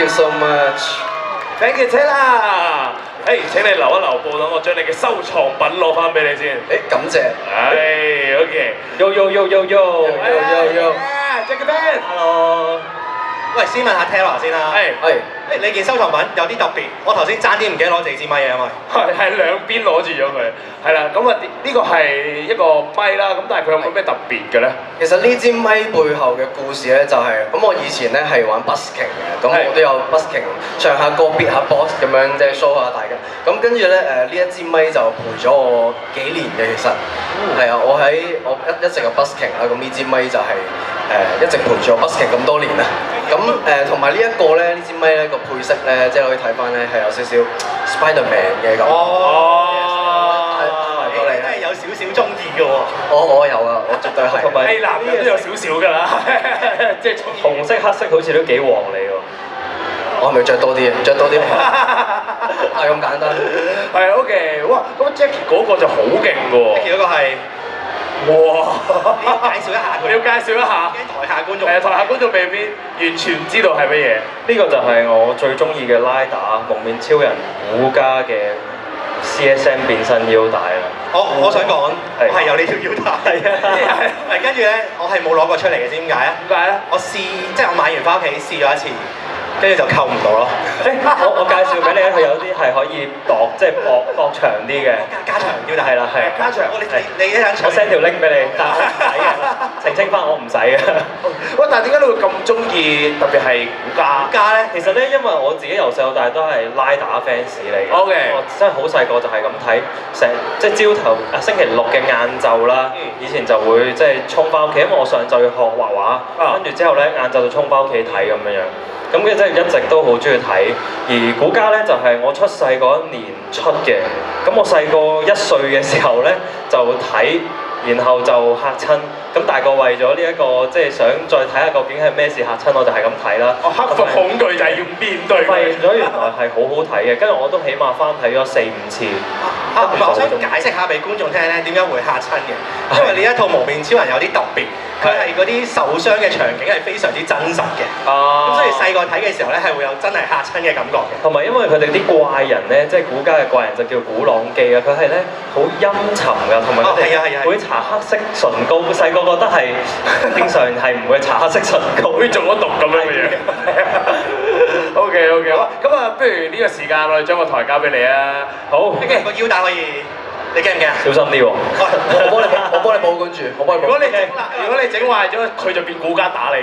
you so much。 Thank you Taylor。請你留一留步，等我將你嘅收藏品攞翻俾你先。感謝。OK。Yo yo yo yo yo。 Jackie Fan。Hello。喂，先問下 Taylor 先啦。你件收藏品有啲特別，我頭先爭啲唔記得攞自己支咪嘅，因為係兩邊攞住咗佢，係啦，咁啊呢個係一個咪啦，咁但係佢有冇咩特別嘅咧？其實呢支咪背後嘅故事咧就係咁，我以前咧係玩 busking 嘅，咁我都有 busking 唱下歌 beat 下 box 咁樣即係 show 下大家。咁跟住咧呢一支咪就陪咗我幾年嘅，其實係啊，我一直有 busking 啦，咁呢支咪就係一直陪住我 busking 咁多年啦。咁同埋呢一個咧呢支咪咧個配色咧，即係可以睇翻咧係有少少 Spiderman 嘅咁。你真係有少少中意嘅喎。我有啊，我絕對係。同埋男人都有少少㗎啦，即係紅色黑色好似都幾黃你喎。我係咪着多啲啊？着多啲係咁簡單。係 OK， 哇！咁 Jackie 嗰個就好勁㗎喎。Jackie 嗰個係。哇！你要介紹一下佢。你要介紹一下。台下觀眾。台下觀眾未必完全唔知道係乜嘢。呢個就係我最中意嘅拉打蒙面超人古家嘅 CSM 變身腰帶啦。我想講，我係有呢條腰帶。係啊。跟住咧，我係冇攞過出嚟嘅，知點解啊？點解咧？即係我買完翻屋企試咗一次。跟住就扣唔到咯。我介紹俾你咧，佢有啲係可以度，即係度長啲嘅。加長腰帶。係啦，係。加長。你一陣我 send 條 link 俾你，但係我唔使嘅。澄清翻，我唔使嘅。喂，但係點解你會咁中意？特別係古家？古家咧，其實咧，因為我自己由細到大都係拉打 fans 嚟嘅。OK。我真係好細個就係咁睇，即係朝頭星期六嘅晏晝啦。以前就會即係衝翻屋企，因為我上晝要學畫畫，跟住之後咧晏晝就衝翻屋企睇咁樣樣。咁嘅真係一直都好中意睇，而古家咧就係我出世嗰一年出嘅。咁我細個1歲嘅時候咧就睇，然後就嚇親。咁大個為咗呢一個即係想再睇下究竟係咩事嚇親，我就係咁睇啦。我克服恐懼就係要面對。發現咗原來係好好睇嘅，跟住我都起碼翻睇咗4、5次。我想解釋下俾觀眾聽咧，點解會嚇親嘅？因為呢一套蒙面超人有啲特別，佢係嗰啲受傷嘅場景係非常之真實嘅。咁所以細個睇嘅時候咧係會有真係嚇親嘅感覺嘅。同埋因為佢哋啲怪人咧，即係古家嘅怪人就叫古朗基啊，佢係咧好陰沉㗎，同埋佢哋會搽黑色唇膏。細個覺得係正常係唔會搽黑色唇膏，會中咗毒咁樣嘅嘢。OK， 好，咁啊，不如呢個時間我哋將個台交俾你啊。好。個腰帶可以，你驚唔驚啊？小心啲喎。我幫你保管住，我幫你保管。如果你整壞咗，佢就變古家打你。